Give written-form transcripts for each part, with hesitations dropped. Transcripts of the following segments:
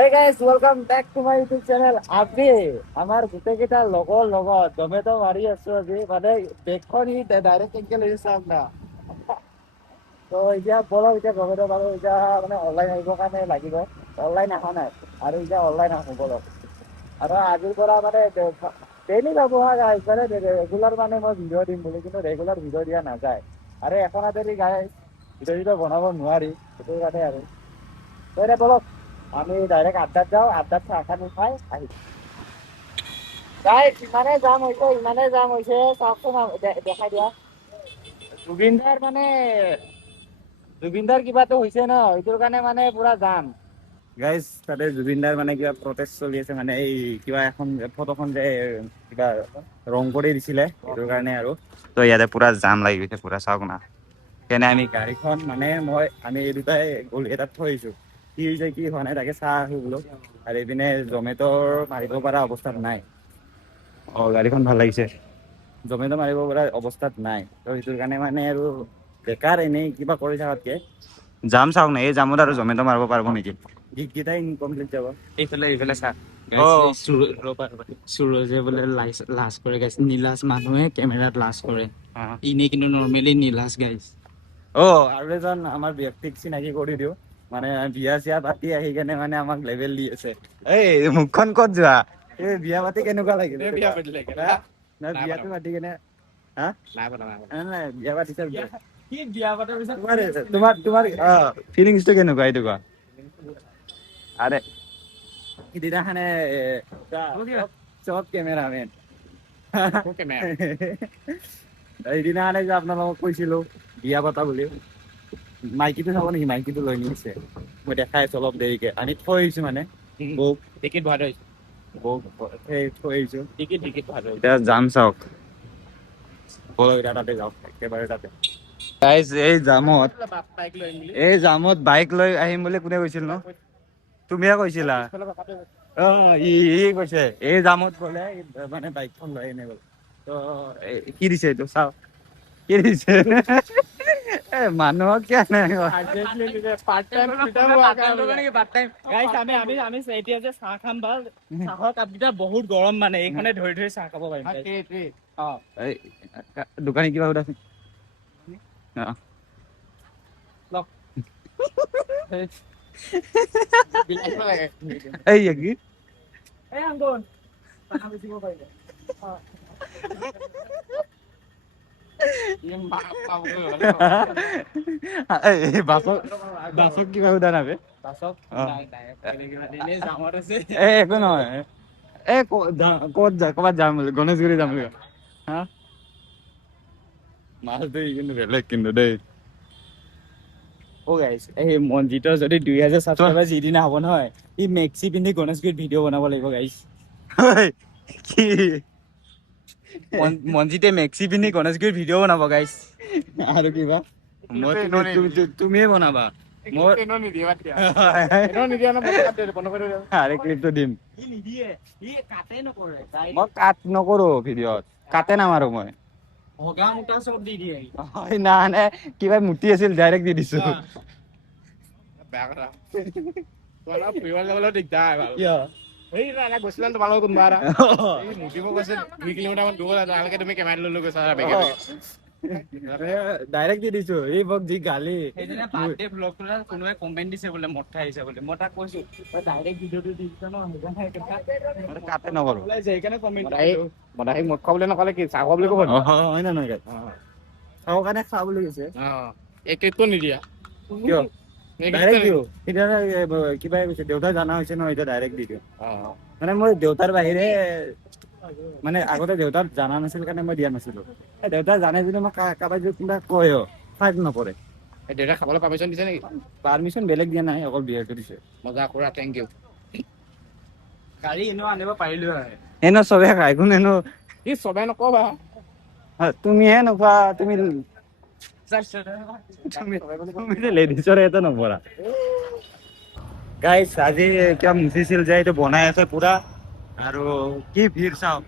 Hey guys, welcome back to my YouTube channel. আজি আমাৰ গোটেইকেইটা লগৰ লগত জমেটো মাৰি আছো আজি মানে বেগখন ডাইৰেক্ট কেনেকে লৈ চাওক না তো এতিয়া বলক এতিয়া জমেটো মাৰো এতিয়া মানে অনলাইন আহিবৰ কাৰণে লাগিব অনলাইন অহা নাই আৰু এতিয়া অনলাইন আহো বলক আৰু আজিৰ পৰা মানে ডেইলি যাব গাইজ মানে ৰেগুলাৰ মানে মই ভিডিঅ' দিম বুলি কিন্তু ৰেগুলাৰ ভিডিঅ' দিয়া নাযায় আৰু এখন আদেৰি গাইজ ভিডিঅ' বনাব নোৱাৰি সেইটো কাৰণে আৰু তো এতিয়া বলক আমি ডাইৰেক্ট আড্ডাত যাওঁ আড্ডাত চাহপানী খাই আহিম গাইজ ইমানে যাম হৈছে চাওকচোন দেখাই দিয়া জুবিনদাৰ কিবাটো হৈছে ন সেইটোৰ কাৰণে মানে পুৰা যাম গাইজ তাতে জুবিনদাৰ মানে কিবা প্ৰটেষ্ট চলি আছে মানে এই কিবা এখন ফটোখন যে কিবা ৰং কৰি দিছিলে সেইটোৰ কাৰণে আৰু তো ইয়াতে পুৰা জাম লাগি গৈছে পুৰা চাওক না সেইকাৰণে আমি গাড়ীখন মানে আমি এই দুটাই গ'ল এটাত থৈ আহিছো কি হৈছে কি হোৱা নাই তাকে চাহ আহো বোলো আৰু এইপিনে জমেট'ৰ মাৰিব পৰা অৱস্থাত নাই গাড়ীখন ভাল লাগিছে জমেট' মাৰিব পৰা অৱস্থাত নাই তো সেইটোৰ কাৰণে মানে আৰু বেকাৰ এনেই কিবা কৰি থকাতকে জাম চাওক না এই জামত আৰু জমেট' মাৰিব পাৰিব নেকি গীতকেইটাই ইনকমপ্লিট যাব এইফালে চা সুৰজে বোলে লাজ কৰে গাইছ নীলাজ মানুহে কেমেৰাত লাজ কৰে ইনে কিন্তু নৰ্মেলি নীলাজ গাইছ আৰু এজন আমাৰ ব্যক্তিক চিনাকি কৰি দিওঁ মানে বিয়া চিয়া পাতি আহি কেনে মানে আমাক লেভেল দি আছে এই মুখখন ক'ত যোৱা এই বিয়া পাতি কেনেকুৱা লাগিল বিয়াটো পাতি কেনে বিয়া পাতিছা তোমাৰ ফিলিংছটো কেনেকুৱা এইটো কোৱা আৰে সিদিনাখনে চব কেমেৰামেন সেইদিনাখনে যে আপোনালোকক কৈছিলো বিয়া পতা বুলি মাইকীটো চাব নেকি মাইকীটো লৈ নিছে মই দেখাই আছো অলপ দেৰিকে আনি থৈ আহিছো মানে বৌক টিকেট ভৰাই বৌক থৈ আহিছো টিকেট ভৰাই এতিয়া যাম চাওক বলক এতিয়া তাতে যাওক একেবাৰে তাতে এই জামত বাইক লৈ আহিম বুলি কোনে কৈছিল ন তুমিয়ে কৈছিলা ই কৈছে এই জামত গ'লে মানে বাইকখন লৈ আনে গ'ল তো কি দিছে এইটো চাও কি দিছে মানুহক কিয় নাই এতিয়া যে চাহ খাম বা চাহৰ কাপকেইটা বহুত গৰম মানে এইখনে ধৰি ধৰি চাহ খাব পাৰিম দোকানী কিবা সুধাচোন এই কি বাছক কিবা সোধা নাবে একো নহয় ক'ত যা ক'বাত যাম বুলি গণেশগুৰি যাম বুলি হা মাছ দেই কিন্তু বেলেগ কিন্তু দেই গাইছ এই মনজিতৰ যদি 2000 ছাবস্ক্ৰাইবাৰ যিদিনা হ'ব নহয় ই মেক্সি পিন্ধি গণেশগুৰিত ভিডিঅ' বনাব লাগিব গাইছ কি মনজিতে মেক্সি পিন্ধি গণেশগুৰিত ভিডিঅ' বনাব গাইছ আৰু কিবা তুমিয়ে বনাবা ক্লিপটো দিম মই কাট নকৰো ভিডিঅ'ত কাটে নামাৰো মই নাই কিবা মুতি আছিল ডাইৰেক্ট দি দিছো গৈছিলা তোমালোকৰ কোনোবা এটা মুতিব কৈছে 2 কিলোমিটাৰ মান দূৰ তালৈকে তুমি কেমেৰা লৈ গৈছা ডাইৰেক্ট দি দিছো এই মোক যি গালি বাৰ্থডে ব্লগটো কোনোবাই কমেন্ট দিছে বোলে মদ খাই আহিছে বোলে মই তাক কৈছো ডাইৰেক্ট ভিডিঅ'টো দি দিছ ন কাটে নকৰো সেইকাৰণে কমেন্ট মদাহী মদ খোৱা বুলি নকলে কি চাহ খোৱা বুলি ক'ব হয় না নহয় চাহৰ কাৰণে খোৱা বুলি কৈছে এই ক্লিপটো নিদিয়া কিয় ডাইৰেক্ট দিও সিদিনা কিবাই কৈছে দেউতাই জানা হৈছে ন এতিয়া ডাইৰেক্ট দি দিওঁ মানে মই দেউতাৰ বাহিৰে মানে আগতে দেউতাৰ জানা নাছিল কাৰণে মই দিয়া নাছিলো দেউতাই জানে যদি মই কাৰোবাক যদি কোনোবা কয় ফাইট নপৰে দেউতাই খাবলৈ পাৰ্মিশ্যন দিছে নেকি পাৰ্মিশ্যন বেলেগ দিয়া নাই অকল বিয়াৰটো দিছে মজা কৰা থেংক ইউ গাড়ী এনেও আনিব পাৰিলো হয় এনে চবে খাই কোন এনো কি চবে নকবা তুমিহে নোখোৱা তুমি লেডিছৰ এটা নপৰা গাইছ আজি কিবা মুচিছিল যে এইটো বনাই আছে পুৰা আৰু কি ভিৰ চাও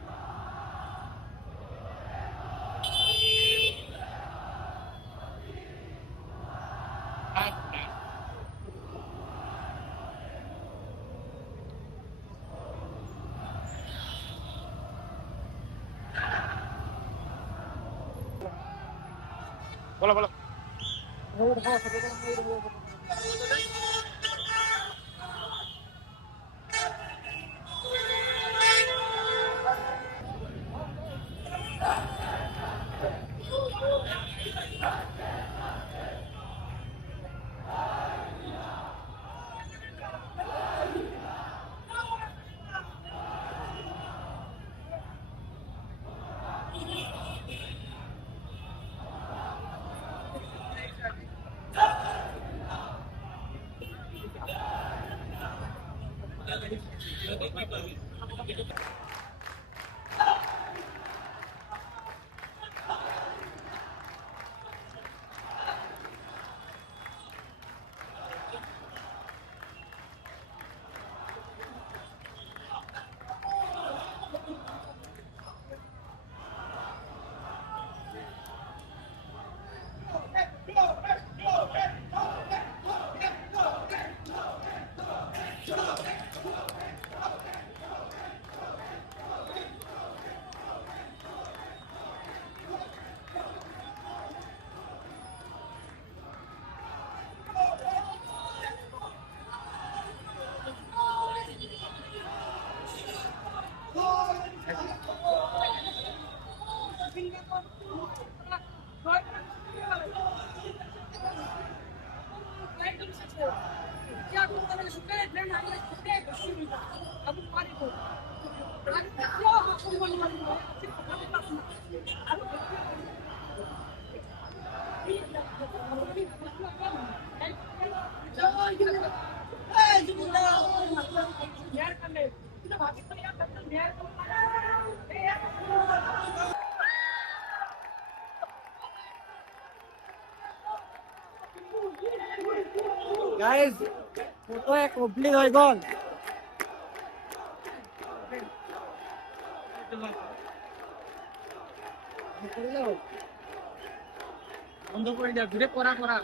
Guys, photo complete হয়ে গেল। বন্ধ করে দাও, ঘুরে করা করা।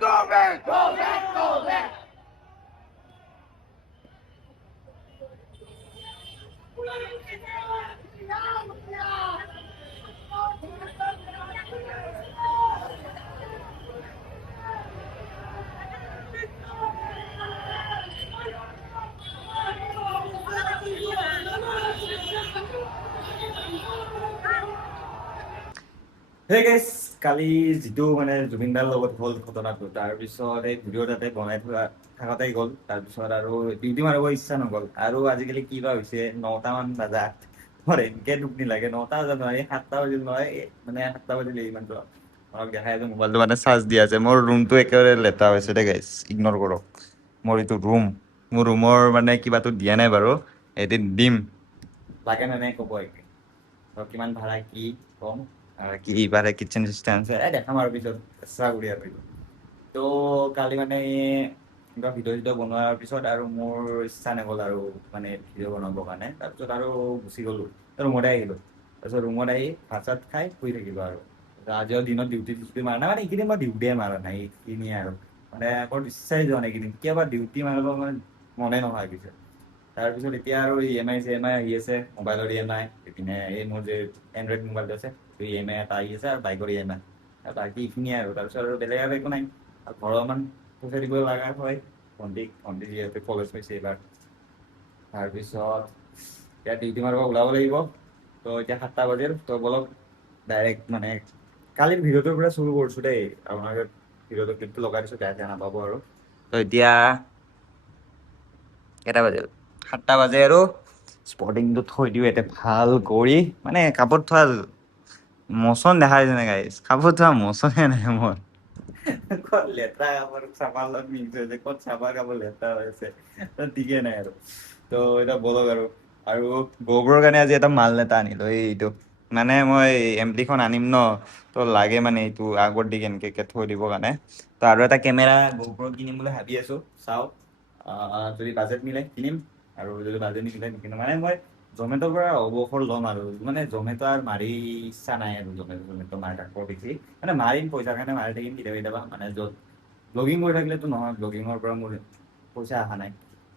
Go back! Go back! Go back! সেই গাইছ কালি যিটো মানে জুবিন দাৰ লগত হ'ল ঘটনাটো তাৰপিছত এই ভিডিঅ' তাতে বনাই থোৱা থাকোঁতেই গ'ল তাৰপিছত আৰু ডিউটি মাৰিব ইচ্ছা নগ'ল আৰু আজিকালি কি বা হৈছে 9টা মান বজাত মোৰ এনেকে টোপনি লাগে 9টা বজাত নহয় 7টা বাজিল নহয় মানে 7টা বাজিলে ইমানটো অলপ দেখাই আছে মোবাইলটো মানে চাৰ্জ দিয়া আছে মোৰ ৰুমটো একেবাৰে লেতেৰা হৈছে দে গাইছ ইগনৰ কৰক মোৰ এইটো ৰুম মোৰ ৰুমৰ মানে কিবাটো দিয়া নাই বাৰু এদিন দিম লাগে নে নাই ক'ব একে কিমান ভাড়া কি কম কি বাৰে কিটচেন চিষ্টেম আছে দেখাম আৰু পিছত চেষ্টা কৰি আৰু তো কালি মানে কিবা ভিডিঅ' চিডিঅ' বনোৱাৰ পিছত আৰু মোৰ ইচ্ছা নগ'ল আৰু মানে ভিডিঅ' বনাবৰ কাৰণে তাৰপিছত আৰু গুচি গ'লোঁ ৰুমতে আহিলোঁ তাৰপিছত ৰুমত আহি ভাত চাত খাই শুই থাকিলোঁ আৰু আজিও দিনত ডিউটি মাৰা নাই মানে এইকেইদিন মই ডিউটিয়ে মাৰা নাই এইখিনিয়ে আৰু মানে বৰ ইচ্ছাই যোৱা নাই এইকেইদিন কেতিয়াবা ডিউটি মাৰিব মানে মনে নহয় পিছত তাৰপিছত এতিয়া আৰু EMI আহি আছে মোবাইলৰ EMI এইপিনে এই মোৰ যে এণ্ড্ৰইড মোবাইলটো আছে EMI এটা আহি আছে আৰু বাইকৰ EMI আৰু বাকী এইখিনিয়ে আৰু তাৰপিছত আৰু বেলেগ আৰু একো নাই আৰু ঘৰৰ অকণমান পইচা দিব লগা হয় ভণ্টি যিহেতু কলেজ পাইছে এইবাৰ তাৰপিছত এতিয়া ডিউটি মাৰিব ওলাব লাগিব তো এতিয়া 7টা বাজিল তো বলক ডাইৰেক্ট মানে কালিৰ ভিডিঅ'টোৰ পৰা চুৰু কৰিছোঁ দেই আপোনালোকে ভিডিঅ'টো ক্লিপটো লগাই দিছোঁ বেয়া নাপাব আৰু তো এতিয়া কেইটা বাজিল 7টা বাজে আৰু স্পৰ্টিংটো থৈ দিওঁ ইয়াতে ভাল কৰি মানে কাপোৰ থোৱা মচন দেখা যেনে গাইছ কাপোৰ থোৱা মচনে নাই মোৰ ক'ত লেতেৰা কাপোৰ চাফাৰ লগত মিক্স হৈছে ক'ত চাফাৰ কাপোৰ লেতেৰা হৈছে ঠিকে নাই আৰু তো এতিয়া বলক আৰু গোবৰৰ কাৰণে আজি এটা মাল নেতা আনিলোঁ এইটো মানে মই এমটিখন আনিম ন তো লাগে মানে এইটো আগত দি কেনেকৈ থৈ দিবৰ কাৰণে তো আৰু এটা কেমেৰা গোবৰ কিনিম বুলি ভাবি আছোঁ চাওঁ যদি বাজেট মিলে কিনিম আৰু যদি বাজেট নিমিলে নিকিনো মানে মই জমেট'ৰ পৰা অৱসৰ ল'ম আৰু মানে জমেট' আৰু মাৰি ইচ্ছা নাই আৰু জমেট' মাৰি থাকিব বেছি মানে মাৰিম পইচাৰ কাৰণে মাৰি থাকিম কেতিয়াবা মানে য'ত ব্লগিং কৰি থাকিলেতো নহয় ব্লগিঙৰ পৰা মোৰ পইচা অহা নাই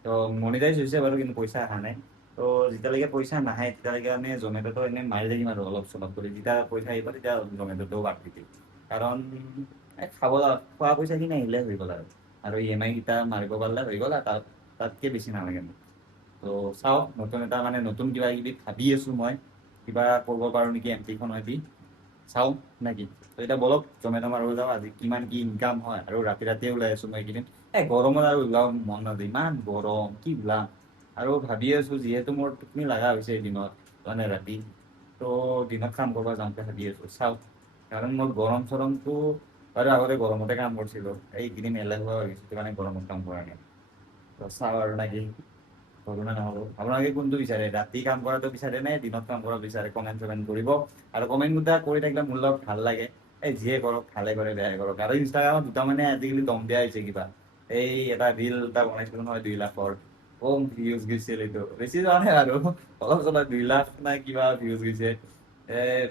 তো মনিটাইজ হৈছে বাৰু কিন্তু পইচা অহা নাই তো যেতিয়ালৈকে পইচা নাহে তেতিয়ালৈকে আমি জমেট'টো এনেই মাৰি থাকিম আৰু অলপ চলপ কৰি যেতিয়া পইচা আহিব তেতিয়া জমেট'টোও বাদ দি দিম কাৰণ খোৱা পইচাখিনি আহিলে হৈ গ'ল আৰু EMI কেইটা মাৰিব পাৰিলে হৈ গ'ল আৰু তাতকৈ বেছি নালাগে মোক তো চাওঁ নতুন এটা মানে নতুন কিবা কিবি ভাবি আছোঁ মই কিবা কৰিব পাৰোঁ নেকি এমটিখনেদি চাওঁ নেকি তো এতিয়া বলক জমেট' মাৰিব যাওঁ আজি কিমান কি ইনকাম হয় আৰু ৰাতিয়ে ওলাই আছোঁ মই এইকেইদিন গৰমত আৰু ওলাব মন নাযায় ইমান গৰম কি ওলাম আৰু ভাবি আছোঁ যিহেতু মোৰ টোপনি লগা হৈছে দিনত মানে ৰাতি তো দিনত কাম কৰিব যাওঁতে ভাবি আছোঁ চাওঁ কাৰণ মোৰ গৰম চৰমটো বাৰু আগতে গৰমতে কাম কৰিছিলোঁ এইকেইদিন এলেহুৱা হৈ গৈছোঁ মানে গৰমত কাম কৰা নাই তো চাওঁ আৰু নেকি কৰোঁ নে নহ'ব আপোনালোকে কোনটো বিচাৰে ৰাতি কাম কৰাটো বিচাৰে নে দিনত কাম কৰা বিচাৰে কমেণ্ট চমেণ্ট কৰিব আৰু কমেণ্ট দুটা কৰি থাকিলে মোৰ লগত ভাল লাগে যিয়ে কৰক ভালে কৰে বেয়াই কৰক আৰু ইনষ্টাগ্ৰামত দুটা মানে আজিকালি দম দিয়া হৈছে কিবা এই এটা ৰিল এটা বনাইছিলোঁ নহয় 2 লাখৰ কম ভিউজ গৈছিল এইটো বেছি যোৱা নাই আৰু অলপ চলপ 2 লাখ না কিবা ভিউজ গৈছে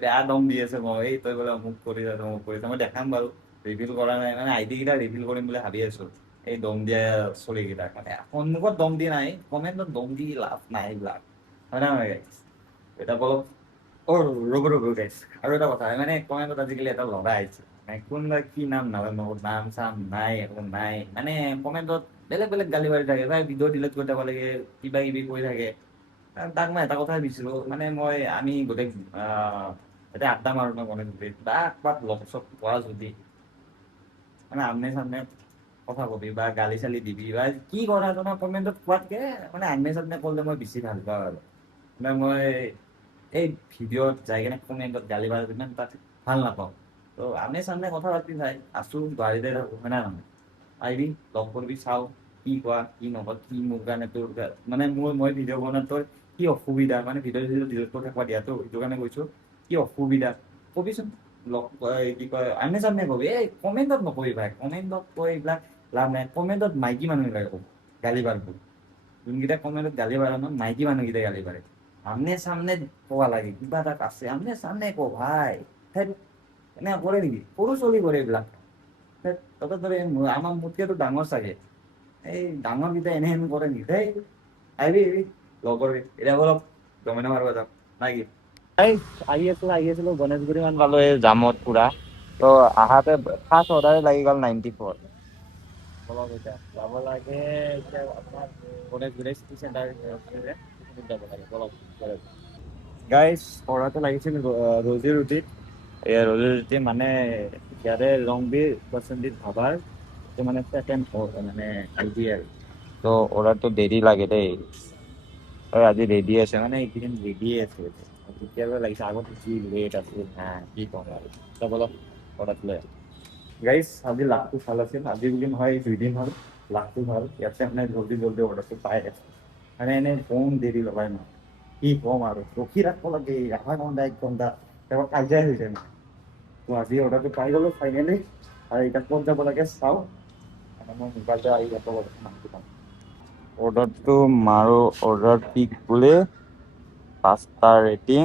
বেয়া দম দি আছে মই তই বোলে অমুক কৰিছা তমুক কৰিছা মই দেখাম বাৰু ৰিভিল কৰা নাই মানে ID কেইটা ৰিভিল কৰিম বুলি ভাবি আছোঁ এই দম দিয়া চলিকেইটাক মানে সন্মুখত দম দি নাই কমেণ্টত দম দি লাভ নাই এইবিলাক হয় না নহয় গাইছ এটা বলক ৰ'ব গাইছ আৰু এটা কথা মানে কমেণ্টত আজিকালি এটা ল'ৰা আহিছে মানে কোনোবা কি নাম নাজানো নাম চাম নাই একো নাই মানে কমেণ্টত বেলেগ গালি পাৰি থাকে বা ভিডিঅ' ডিলিট কৰি যাব লাগে কিবা কিবি কৈ থাকে তাক মই এটা কথাই দিছিলোঁ মানে আমি গোটেই এতিয়া আড্ডা মাৰোঁ ন গণেশগুৰিত বা ক'ৰবাত লগ চগ পোৱা যদি মানে আমনে চামনে কথা কবি বা গালি চালি দিবি বা কি কৰা তোমাৰ কমেণ্টত কোৱাতকে মানে আমনে চামনে ক'লে মই বেছি ভাল পাওঁ আৰু মানে মই এই ভিডিঅ'ত যাই কিনে কমেণ্টত গালি পাৰা ইমান তাত ভাল নাপাওঁ তো আমনে চামনে কথা পাতি যায় আছোঁ গুৱাহাটীতে থাকোঁ হয় না নহয় আহিবি লগ কৰিবি চাওঁ কি কোৱা কি নকওঁ কি মোৰ কাৰণে তোৰ মানে মই ভিডিঅ' বনোৱাত তোৰ কি অসুবিধা মানে ভিডিঅ' ডিলিট কৰি থাকিব দিয়াতো সেইটো কাৰণে কৈছোঁ কি অসুবিধা কবিচোন লগ কি কয় আমনে চামনে কবি কমেণ্টত নকবি ভাই কমেণ্টত কৈ এইবিলাক লাভ নাই কমেণ্টত মাইকী মানুহবিলাকে ক'ব গালি পাৰিব যোনকেইটা কমেণ্টত গালি পাৰে ন মাইকী মানুহকেইটাই গালি পাৰে আমনে চামনে ক'ব লাগে কিবা এটা আছে আমনে চামনে ক ভাই এনেকুৱা কৰে নেকি সৰু চলি কৰে এইবিলাক তহঁতৰ দৰে আমাৰ মোতকেতো ডাঙৰ চাগে এই ডাঙৰকেইটা এনে কৰে নেকি দেই আহিবি লগ কৰিবি এতিয়া অলপ ডমিনো মাৰিব যাম নাকি আহি আছিলো গণেশগুৰি মান পালো এই জামত পুৰা তো আহাতে ফাৰ্ষ্ট অৰ্ডাৰে লাগি গ'ল 94 বলক এতিয়া যাব লাগে এতিয়া আপোনাৰ গণেশগুৰি চিটি চেণ্টাৰ যাব লাগে বলক গাইজ অৰ্ডাৰটো লাগিছিল ৰজি ৰুটিত এই ৰজি ৰুটি মানে ইয়াৰে ৰংবীৰ পচন্দিত ধাবাৰ মানে ছেকেণ্ড মানে আইডিয়েল তো অৰ্ডাৰটো দেৰি লাগে দেই আজি ৰেডি আছে মানে এইকেইদিন ৰেডিয়ে আছে কেতিয়াবা লাগিছে আগত যি লেট আছিল হা কি ক'ম আৰু তো বলক অৰ্ডাৰটো লৈ গাইজ আজি লাভটো ভাল আছিল আজি বুলি নহয় 2 দিন হ'ল লাভটো ভাল ইয়াতে মানে জল্দি জল্দি অৰ্ডাৰটো পাই আছে মানে এনেই কম দেৰি লগাই নহয় কি ক'ম আৰু ৰখি ৰাখিব লাগে আধা ঘণ্টা 1 ঘণ্টা তাৰপৰা কাজিয়াই হৈ যায় মানে তো আজি অৰ্ডাৰটো পাই গ'লো ফাইনেলি আৰু এতিয়া ক'ত যাব লাগে চাওঁ মানে মই মোবাইলতে আহি যাব নামটো পাম অৰ্ডাৰটো মাৰো অৰ্ডাৰ পিক বোলে 5টা ৰেটিং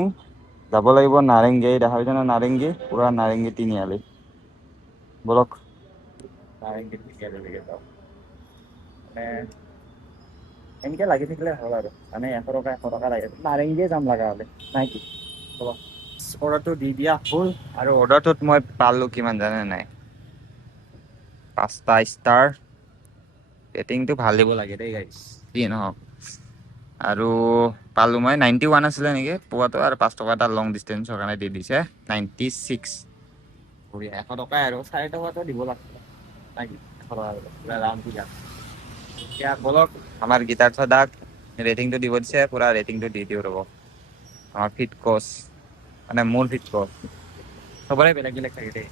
যাব লাগিব নাৰেংগী দেখা হৈছে না নাৰেংগী পুৰা নাৰেংগী তিনিআলি বলক নাৰেংগী তিনিআলিলৈকে যাওঁ মানে এনেকে লাগি থাকিলে হ'ল আৰু মানে 100 টকা লাগে নাৰেংগীয়ে যাম লগা হ'লে নাই কি বলক অৰ্ডাৰটো দি দিয়া হ'ল আৰু অৰ্ডাৰটোত মই পালো কিমান জানে নাই 5টা ষ্টাৰ ৰেটিংটো ভাল দিব লাগে দেই গাইছ যি নহওক আৰু পালোঁ মই 91 আছিলে নেকি পোৱাটো আৰু 5 টকা এটা লং ডিষ্টেঞ্চৰ কাৰণে দি দিছে 96 বঢ়িয়া 100 টকাই আৰু 4 টকাটো দিব লাগিছিলে নাকি 100 টকা ৰাউণ্ড ফিগাৰ এতিয়া বলক আমাৰ গীতাৰ্থ দাক ৰেটিংটো দিব দিছে পুৰা ৰেটিংটো দি দিওঁ ৰ'ব আমাৰ ফিট কোচ মানে মোৰ ফিট কোচ চবৰে বেলেগ বেলেগ থাকে দেই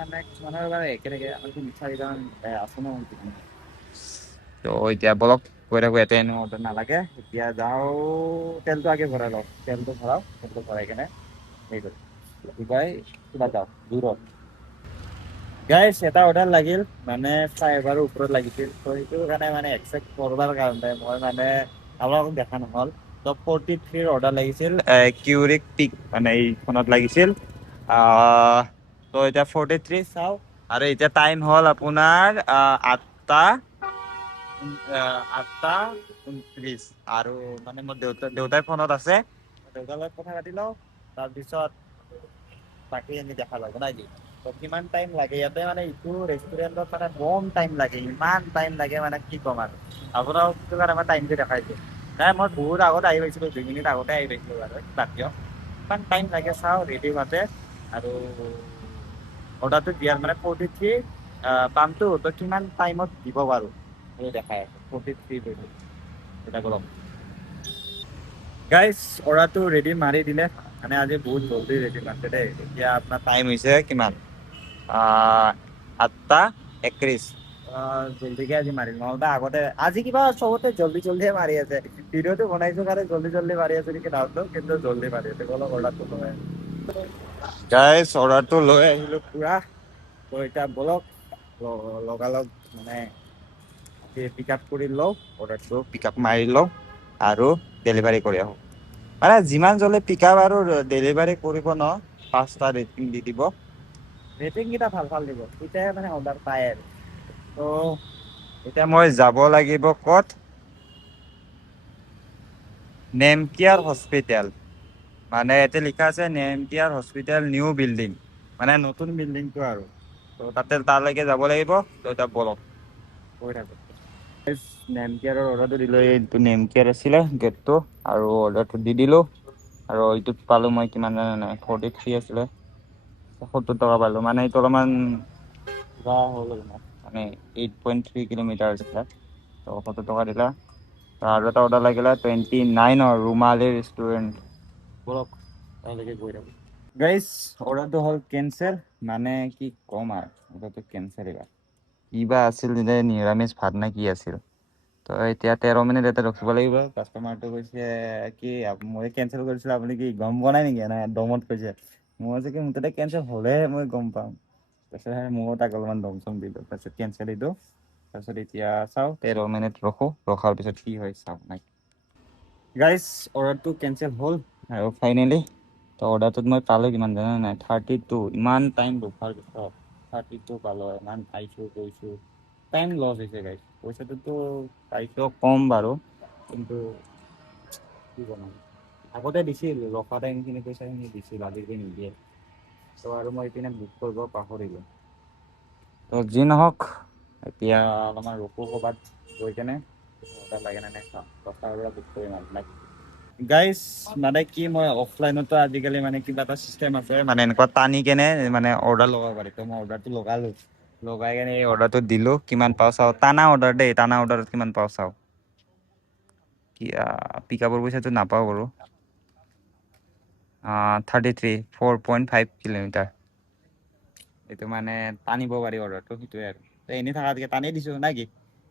মানে কিছুমানৰ মানে একে থাকে আমাৰতো চাৰিজন আছে ন তো এতিয়া বলক গৈ থাকোঁ ইয়াতে এনেও অৰ্ডাৰ নালাগে এতিয়া যাওঁ তেলটো আগে ভৰাই লওঁ তেলটো ভৰাওঁ তেলটো ভৰাই কেনে হেৰি কৰিম কি কয় কিবা যাওঁ দূৰত গাইছ এটা অৰ্ডাৰ লাগিল মানে ফ্লাইঅভাৰৰ ওপৰত লাগিছিল তো সেইটো কাৰণে মানে একচেপ্ট কৰিবৰ কাৰণে মই মানে আপোনালোকক দেখা নহ'ল তো 43 অৰ্ডাৰ লাগিছিল কিউৰিক পিক মানে এইখনত লাগিছিল তো এতিয়া 43 চাওঁ আৰু এতিয়া টাইম হ'ল আপোনাৰ 8:29 আৰু মানে মোৰ দেউতাই ফোনত আছে দেউতাৰ লগত কথা পাতি লওঁ তাৰপিছত বাকী আমি দেখা ল'ব নাই কি তো কিমান টাইম লাগে ইয়াতে মানে ইটো ৰেষ্টুৰেণ্টত মানে কম টাইম লাগে ইমান টাইম লাগে মানে কি ক'ম আৰু আপোনাক সেইটো কাৰণে মই টাইমটো দেখাইছোঁ নাই মই বহুত আগত আহি পাইছিলোঁ 2 মিনিট আগতে আহি পাইছিলোঁ বাৰু বাদ দিয়ক কিমান টাইম লাগে চাওঁ ৰেডি হোৱাতে আৰু অৰ্ডাৰটো দিয়াৰ মানে 43 পামটো তো কিমান টাইমত দিব পাৰোঁ এই দেখাই আছে 43 পাইছোঁ এটা কৰক গাইজ অৰ্ডাৰটো ৰেডি মাৰি দিলে মানে আজি বহুত জল্দি ৰেডি মাৰিছে দেই এতিয়া আপোনাৰ টাইম হৈছে কিমান 8:31 জল্দিকে আজি মাৰিম নহ'লে আগতে আজি কিবা চবতে জল্দি জল্দিয়ে মাৰি আছে ভিডিঅ'টো বনাইছো কাৰণে জল্দি জল্দি মাৰি আছে নেকি নামটো কিন্তু জল্দি মাৰি আছে বলক অৰ্ডাৰটো লৈ গাইজ অৰ্ডাৰটো লৈ আহিলোঁ পুৰা তো এতিয়া বলক লগালগ মানে পিক আপ কৰি লওঁ অৰ্ডাৰটো পিক আপ মাৰি লওঁ আৰু ডেলিভাৰী কৰি আহোঁ মানে যিমান জল্দি পিক আপ আৰু ডেলিভাৰী কৰিব ন 5টা ৰেটিং দি দিব ৰেটিংকেইটা ভাল ভাল দিব তেতিয়াহে মানে অৰ্ডাৰ পায় আৰু তো এতিয়া মই যাব লাগিব ক'ত নেমকিয়াৰ হস্পিটেল মানে ইয়াতে লিখা আছে নেমকিয়াৰ হস্পিটেল নিউ বিল্ডিং মানে নতুন বিল্ডিংটো আৰু তো তালৈকে যাব লাগিব তো এতিয়া বলক গৈ থাকোঁ নেমকেয়াৰৰ অৰ্ডাৰটো দিলোঁ এইটো নেমকেয়াৰ আছিলে গেটটো আৰু অৰ্ডাৰটো দি দিলোঁ আৰু এইটোত পালোঁ মই কিমান জানে নাই 43 আছিলে 70 টকা পালোঁ মানে এইটো অলপমান কিবা হ'ল মানে 8.3 কিলোমিটাৰ আছিলে তো 70 টকা দিলা আৰু এটা অৰ্ডাৰ লাগিলে 29 ৰুমালী ৰেষ্টুৰেণ্ট বলক তালৈকে গৈ থাকোঁ গাইজ অৰ্ডাৰটো হ'ল কেনচেল মানে কি ক'ম আৰু অৰ্ডাৰটো কেনচেল এইবাৰ কিবা আছিল যে নিৰামিষ ভাত নে কি আছিল তো এতিয়া 13 মিনিট ইয়াতে ৰখিব লাগিব কাষ্টমাৰটো কৈছে কি মই কেনচেল কৰিছিলোঁ আপুনি কি গম পোৱা নাই নেকি নাই দমত কৈছে মই কৈছোঁ কি মুঠতে কেনচেল হ'লেহে মই গম পাম তাৰপিছত ময়ো তাক অলপমান দম চম দিলোঁ তাৰপিছত কেনচেল দিলোঁ তাৰপিছত এতিয়া চাওঁ 13 মিনিট ৰখাৰ পিছত কি হয় চাওঁ নাই গাইজ অৰ্ডাৰটো কেনচেল হ'ল আৰু ফাইনেলি তো অৰ্ডাৰটোত মই পালোঁ কিমান জানে নাই 32 ইমান টাইম ৰখাৰ পিছত 32 পালোঁ ইমান খাইছোঁ গৈছোঁ টাইম লছ হৈছে গাইজ পইচাটোতো পাইছোঁ কম বাৰু কিন্তু কি বনাম আগতে দিছিল ৰখা টাইমখিনি পইচাখিনি দিছিল, আজিকালি নিদিয়ে। ত' আৰু মই এইপিনে বুক কৰিব পাহৰিলোঁ। তো যি নহওক, এতিয়া অলপমান ৰখো ক'ৰবাত গৈ কেনে অৰ্ডাৰ লাগে নে নাই চাওঁ, দহটাৰ পৰা বুক কৰিম আৰু লাইক গাইজ। মানে কি, মই অফলাইনতো আজিকালি মানে কিবা এটা চিষ্টেম আছে, মানে এনেকুৱা টানি কেনে মানে অৰ্ডাৰ লগাব পাৰি। তো মই অৰ্ডাৰটো লগালোঁ, লগাই কেনে এই অৰ্ডাৰটো দিলোঁ, কিমান পাওঁ চাওঁ। টানা অৰ্ডাৰ দেই, টানা অৰ্ডাৰত কিমান পাওঁ চাওঁ। কি পিক আপৰ পইচাটো নাপাওঁ বাৰু। 33, 4.5 কিলোমিটাৰ। এইটো মানে টানিব পাৰি অৰ্ডাৰটো, সেইটোৱে আৰু এনেই থকাতকৈ টানি দিছোঁ না কি।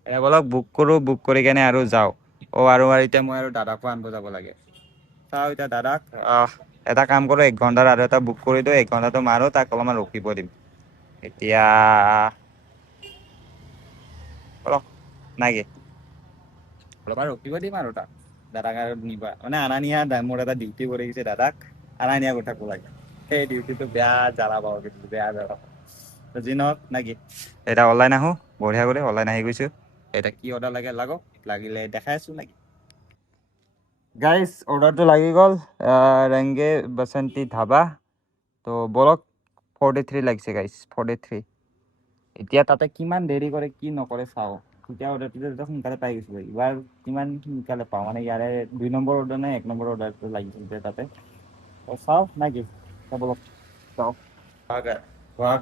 ব'লক বুক কৰোঁ, বুক কৰি কেনে আৰু যাওঁ। আৰু এতিয়া মই আৰু দাদাকো আনিব যাব লাগে। চাওঁ এতিয়া দাদাক এটা কাম কৰোঁ, 1 ঘণ্টাৰ আৰু এটা বুক কৰি দিওঁ, 1 ঘণ্টাটো মাৰোঁ, তাক অলপমান ৰখিব দিম। এতিয়া অলপ না কি, অলপমান ৰখিব দিম আৰু তাক, দাদাক আৰু নিবা মানে আনা নিয়া মোৰ এটা ডিউটি পৰি গৈছে, দাদাক আনা নিয়া কৰি থাকিব লাগে। সেই ডিউটিটো বেয়া জ্বালা পাওঁ, কিন্তু বেয়া জ্বালা পাওঁ। যি নহওক না কি, এতিয়া অনলাইন আহোঁ, বঢ়িয়া কৰি অনলাইন আহি গৈছোঁ। এতিয়া কি অৰ্ডাৰ লাগে লাগক, লাগিলে দেখাই আছোঁ না কি। গাইজ অৰ্ডাৰটো লাগি গ'ল, ৰেংগে বসন্তি ধাবা। তো বলক, 43 লাগিছে গাইজ, 43। এতিয়া তাতে কিমান দেৰি কৰে কি নকৰে চাওঁ। তেতিয়া অৰ্ডাৰটো সোনকালে পাই গৈছিলোঁ, এইবাৰ কিমান সোনকালে পাওঁ। মানে ইয়াৰে 2 নম্বৰ অৰ্ডাৰ নে 1 নম্বৰ অৰ্ডাৰটো লাগিছিল তাতে। চাওঁ না কি, বলক চাওঁ।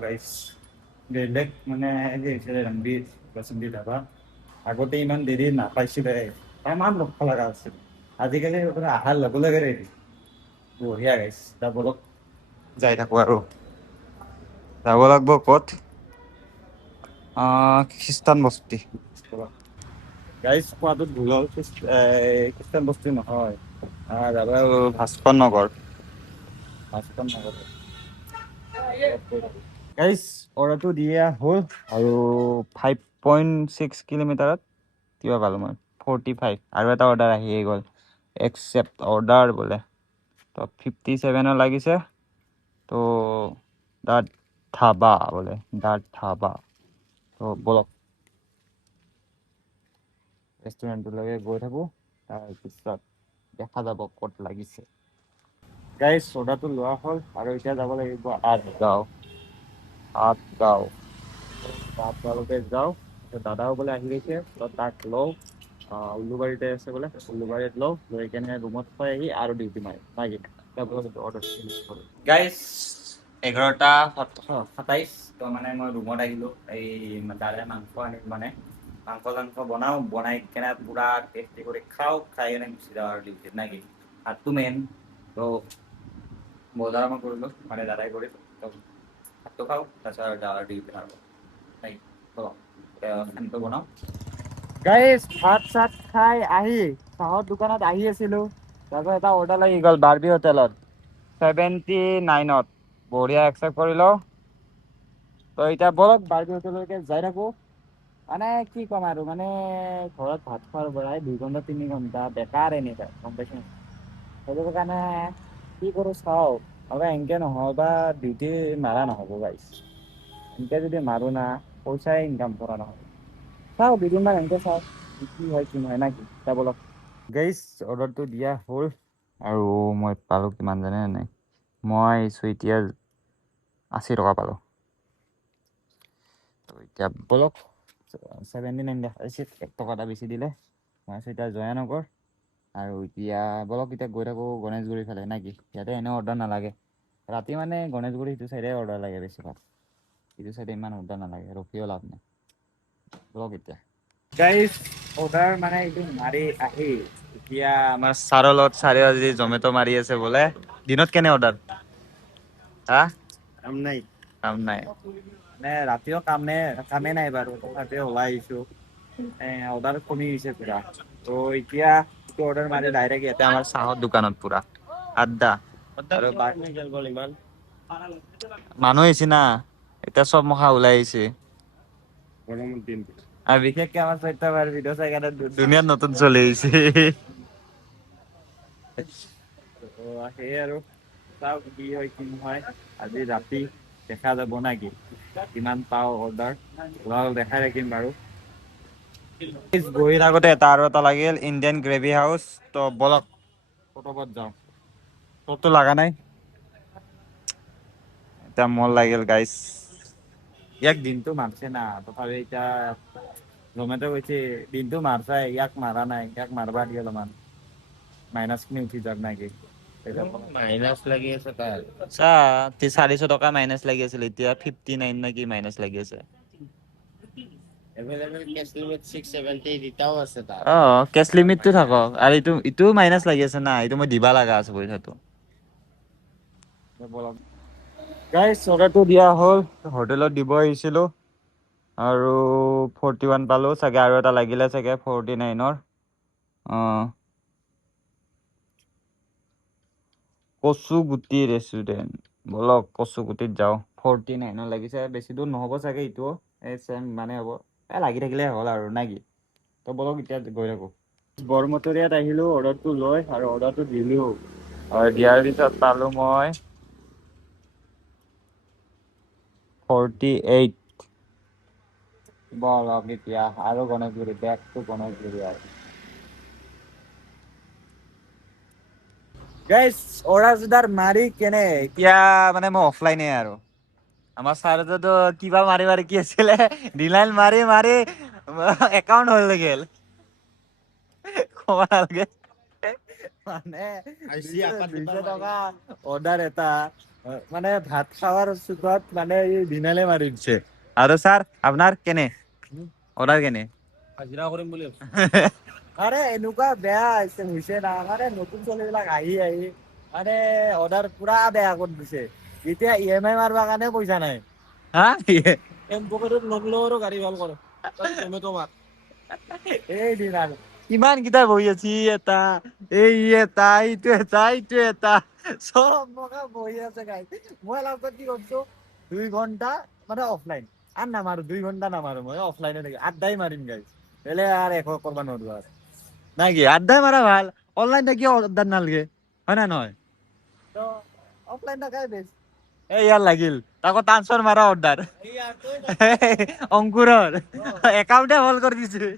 গাইজ বেলেগ মানে ৰণবীৰ বসন্তি ধাবা। আগতে ইমান দেৰি নাপাইছিলে, ইমান ৰখিব লগা হৈছিল। আজিকালি আহাৰ লগে লগে ৰেডি, বঢ়িয়া গাইজ। বলক যাই থাকোঁ আৰু যাব লাগিব ক'ত, খ্ৰীষ্টান বস্তি। গাইজ কোৱাটোত ভুল হ'ল, খ্ৰীষ্টান বস্তি নহয়, যাব ভাস্কৰ নগৰ। গাইজ অৰ্ডাৰটো দিয়া হ'ল, আৰু 5.6 কিলোমিটাৰত কিবা পালোঁ মই, 45। আৰু এটা অৰ্ডাৰ আহিয়ে গ'ল, একচেপ্ট অৰ্ডাৰ বোলে। তো 57 লাগিছে। তো দা ধাবা বোলে, দা ধাবা। তো বলক ৰেষ্টুৰেণ্টলৈকে গৈ থাকোঁ, তাৰপিছত দেখা যাব ক'ত লাগিছে। গাইজ অৰ্ডাৰটো লোৱা হ'ল, আৰু এতিয়া যাব লাগিব আঠগাঁৱলৈকে যাওঁ। দাদাও বোলে আহি গৈছে, তো তাক লওঁ। উলুবাৰীতে আছে বোলে, উলুবাৰীত লওঁ, লৈ কেনে ৰুমত থৈ আহি আৰু ডিউটি মাৰিম না কি। গাইজ 11:27। তো মানে মই ৰুমত আহিলোঁ, এই দাদাই মাংস আনিল, মানে মাংস বনাওঁ, বনাই কেনে পুৰা টেষ্টি কৰি খাওঁ, খাই কেনে গুচি যাওঁ আৰু ডিউটিত না কি। ভাতটো মেইন। তো বজাৰ মই কৰিলোঁ, মানে দাদাই কৰিলোঁ। তো ভাতটো খাওঁ, তাৰপিছত যাওঁ আৰু ডিউটি মাৰিব। খানটো বনাওঁ। গাইজ ভাত চাত খাই আহি চাহৰ দোকানত আহি আছিলোঁ, তাৰপিছত এটা অৰ্ডাৰ লাগি গ'ল বাৰ্বি হোটেলত, 79ত। বঢ়িয়া একচেপ্ট কৰি লওঁ। তো এতিয়া বলক বাৰ্বি হোটেললৈকে যাই থাকোঁ। মানে কি ক'ম আৰু, মানে ঘৰত ভাত খোৱাৰ পৰাই 2 ঘণ্টা 3 ঘণ্টা বেকাৰ এনে যায়, গম পাইছে। সেইটো কাৰণে কি কৰোঁ চাওঁ, আৰু এনেকে নহয় বা ডিউটি মাৰা নহ'ব গাইজ। এনেকে যদি মাৰো না, পইচাই ইনকাম কৰা নহ'ব। চাওঁ দুদিনমান এনেকে চাওঁ, কি হয় কি নহয় না কি। বলক গাইজ অৰ্ডাৰটো দিয়া হ'ল, আৰু মই পালোঁ কিমান জানে নাই, মই এতিয়া 80 টকা পালোঁ। তো এতিয়া বলক, 79 দেখাইছে, 1 টকা এটা বেছি দিলে। মই আছোঁ এতিয়া জয়ানগৰ, আৰু এতিয়া বলক এতিয়া গৈ থাকোঁ গণেশগুৰিৰ ফালে না কি। ইয়াতে এনেও অৰ্ডাৰ নালাগে, ৰাতি মানে গণেশগুৰি সেইটো চাইডে অৰ্ডাৰ লাগে বেছিভাগ, এইটো চাইডে ইমান অৰ্ডাৰ নালাগে, ৰখিও লাভ নাই। বলক এতিয়া গাইজ অৰ্ডাৰ মানে এইটো মাৰি আহি এতিয়া আমাৰ ছাৰৰ লগত, ছাৰে আজি জমেট' মাৰি আছে বোলে। দিনত কেনে অৰ্ডাৰ কাম নাই, কাম নাই মানে ৰাতিও কামেই নাই বাৰু, তথাপিও ওলাই আহিছোঁ। অৰ্ডাৰ কমি গৈছে পুৰা। তো এতিয়া অৰ্ডাৰ মাৰি ডাইৰেক্ট ইয়াতে আমাৰ চাহৰ দোকানত পুৰা আড্ডা। আৰু মানুহ আহিছে না, এতিয়া চব মখা ওলাই আহিছে। আৰু বিশেষকে আমাৰ সত্যবাৰ ভিডিঅ' চাই কাৰণে দুনিয়াত নতুন চলি আহিছে। সেয়ে আৰু চাওঁ কি হয় কি নহয়, আজি ৰাতি দেখা যাব না কি, কিমান পাওঁ অৰ্ডাৰ। দেখাই থাকিম বাৰু। বহিৰ আগতে এটা আৰু এটা লাগিল, ইণ্ডিয়ান গ্ৰেভি হাউচ। তো বলক ফটোবত যাওঁ। তোৰতো লগা নাই এতিয়া মোৰ লাগিল গাইছ ইয়াক দিনটো মাৰছে না তথাপি এতিয়া জমেটো কৈছে দিনটো মাৰছাই ইয়াক মাৰা নাই ইয়াক মাৰবা দিয়ে অলপমান মাইনাছখিনি উঠি যাক নাকি মাইনাছ লাগি আছে তাৰ চা 400 টকা মাইনাছ লাগি আছিল এতিয়া 59 না কি মাইনাছ লাগি আছে এভেইলেবল কেছ লিমিট 670 ৰিটাও আছে তাৰ কেছ লিমিটটো থাকক আৰু ইটো মাইনাছ লাগি আছে না এইটো মই দিবা লগা আছে পইচাটো গাইছ অৰ্ডাৰটো দিয়া হ'ল হোটেলত দিব আহিছিলোঁ আৰু 41 পালোঁ চাগে আৰু এটা লাগিলে চাগে 49ৰ কচুগুটি ৰেষ্টুৰেণ্ট বলক কচুগুটিত যাওঁ 49ৰ লাগিছে বেছি দূৰ নহ'ব চাগে এইটো এই চেম মানে হ'ব লাগি থাকিলে হ'ল আৰু নে কি তো বলক এতিয়া গৈ থাকোঁ বৰমতৰীয়াত আহিলোঁ অৰ্ডাৰটো লৈ আৰু অৰ্ডাৰটো দিলোঁ আৰু দিয়াৰ পিছত পালোঁ মই 48 বলক এতিয়া আৰু গণেশগুৰি বেক টু গণেশগুৰি আৰু গাইছ অৰ্ডাৰ চৰ্ডাৰ মাৰি কেনে এতিয়া মানে মই অফলাইনে আৰু আমাৰ ছাৰতো কিবা মাৰি মাৰি কি আছিলে ডিলাইন মাৰি মাৰি একাউণ্ট হৈ গেল ক'ব নালাগে মানে 200 টকা অৰ্ডাৰ এটা মানে ভাত খাৱাৰ চুকত মানে দিনালে মাৰি দিছে আৰু ছাৰ আপোনাৰ কেনে অৰ্ডাৰ কেনে হাজিৰা কৰিম বুলি আৰে এনেকুৱা বেয়া হৈছে না মানে নতুন ছোৱালীবিলাক আহি মানে অৰ্ডাৰ পুৰা বেয়া কৰি দিছে এতিয়া EMI মাৰবা কাৰণে পইচা নাই হা পকেটত নগলেও আৰু গাড়ী ভাল কৰে টমেটো মাৰ এই দিন আৰু কিমান কেইটা বহি আছি এটা এই এটা এইটো এটা এইটো এটা চব মকা বহি আছে গাইছ মই লাষ্টত কি কৰিছো 2 ঘন্টা মানে অফলাইন আৰ নামাৰো 2 ঘন্টা নামাৰো মই অফলাইনে থাকি আড্ডাই মাৰিম গাইছ বেলে আৰ একো কৰবা নৰবো আৰ নাকি আড্ডাই মাৰা ভাল অনলাইন থাকি অৰ্ডাৰ নালগে হয় না নহয় তো অফলাইন থাকাই বেস্ট এই ইয়াৰ লাগিল তাকো ট্ৰান্সফাৰ মাৰা অৰ্ডাৰ অংকুৰৰ একাউণ্টে হল কৰি দিছে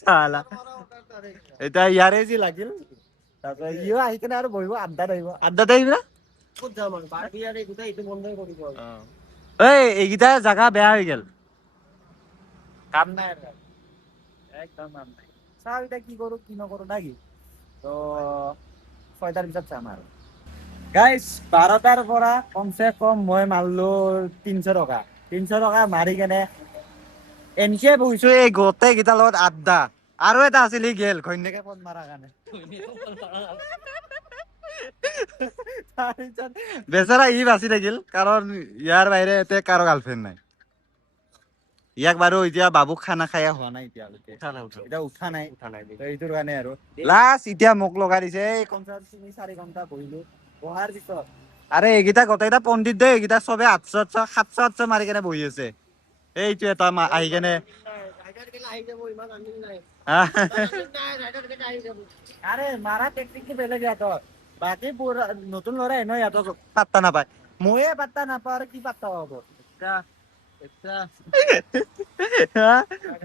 চালা এতিয়া ইয়াৰে যি লাগিল তাৰপিছত ইও আহি কেনে আৰু বহিব আড্ডাত আহিব আড্ডাতে আহিব না ক'ত যাম আৰু বাকী আৰু গোটেই এইটো বন্ধই কৰিব আৰু এই এইকেইটা জাগা বেয়া হৈ গেল কাম নাই আৰ একদম কাম নাই চাও এতিয়া কি কৰো কি নকৰো নাকি তো 6টাৰ পিছত চাম আৰু গাইছ 12টাৰ পৰা কমচে কম মই মাৰলো 300 টকা 300 টকা মাৰি কেনে এনকে বহিছো এই গোটেই কেইটাৰ লগত আড্ডা আৰু এটা আছিল সি গেল ঘৈণীয়েকে ফোন মাৰা কাৰণে তাৰপিছত বেচাৰা ই বাচি থাকিল কাৰণ ইয়াৰ বাহিৰে এতে কাৰো গাৰ্লফ্ৰেণ্ড নাই ইয়াক বাৰু এতিয়া বাবুক খানা খাই হোৱা নাই এতিয়ালৈকে এতিয়া উঠা নাই তো এইটোৰ কাৰণে আৰু লাষ্ট এতিয়া মোক লগাই দিছে এই কমচে কম 3-4 ঘন্টা বহিলো বহাৰ পিছত আৰে এইকেইটা গোটেইকেইটা পণ্ডিত দেই এইকেইটা চবে 800 মাৰি কেনে বহি আছে এইটো এটা আহি কেনে আৰে মাৰা টেকনিকটো বেলেগ ইয়াতৰ বাকী পুৰা নতুন ল'ৰা এনে ইয়াতক পাত্তা নাপায় ময়ে পাত্তা নাপাওঁ আৰু কি পাত্তা পাব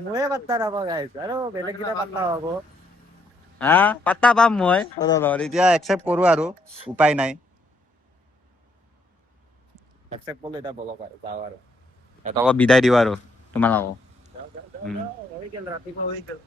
ময়ে পাত্তা নাপাওঁ গাইছ আৰু বেলেগ কিটা পাত্তা পাব হা পাত্তা পাম মই এতিয়া একচেপ্ট কৰো আৰু উপায় নাই একচেপ্ট কৰিলো এতিয়া বলক আৰু যাওঁ আৰু সিহঁতক বিদায় দিওঁ আৰু তোমালোকক হৈ গেল ৰাতিপুৱা হৈ গেল